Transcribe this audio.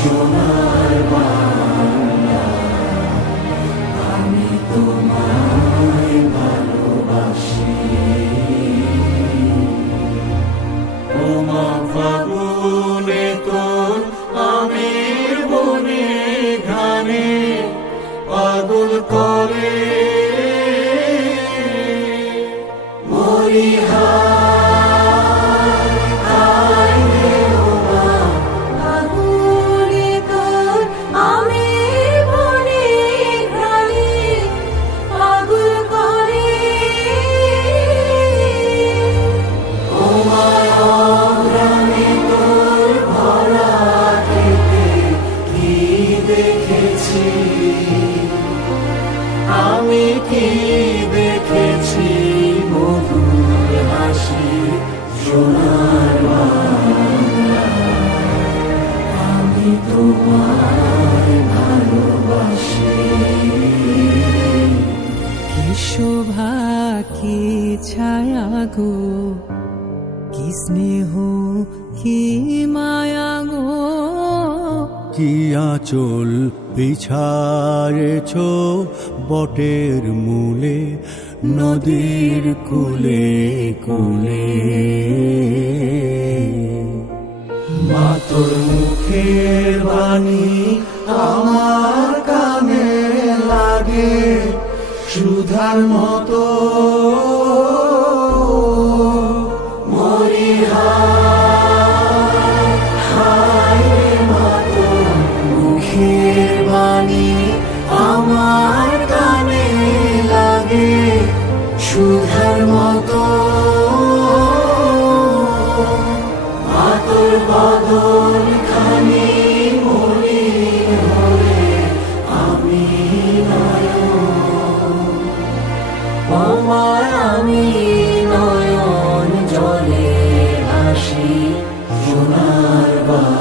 সোনার বাংলা, আমি তোমায় ভালোবাসি। ও মা ফাগুনে তোর আমের বনে ঘানে পাগল করে মরি হায় হায় রে ও মা ফাগুনে তোর আমের বনে ঘ্রাণে পাগল করে। ও মা অগ্রামে তোর ভরা খেতে কি দেখেছি, আমি কি দেখেছি মধুর হাসি সোনার বাংলা, আমি তোমায় ভালোবাসি। কি শোভা কি ছায়া গো, কি স্নেহ কি মায়া গো, কি আঁচল বিছায়েছ বটের মূলে নদীর কূলে কূলে। মা তোর মুখের বাণী আমার কানে লাগে সুধার মতো, মরি হায় হায় রে মা তোর মুখের বাণী আমার কানে লাগে সুধার মতো। মা তোর বদন খানি মরি হলে আমি নয়ন, ও মা আমি নয়ন জলে হাসি সোনার বাংলা।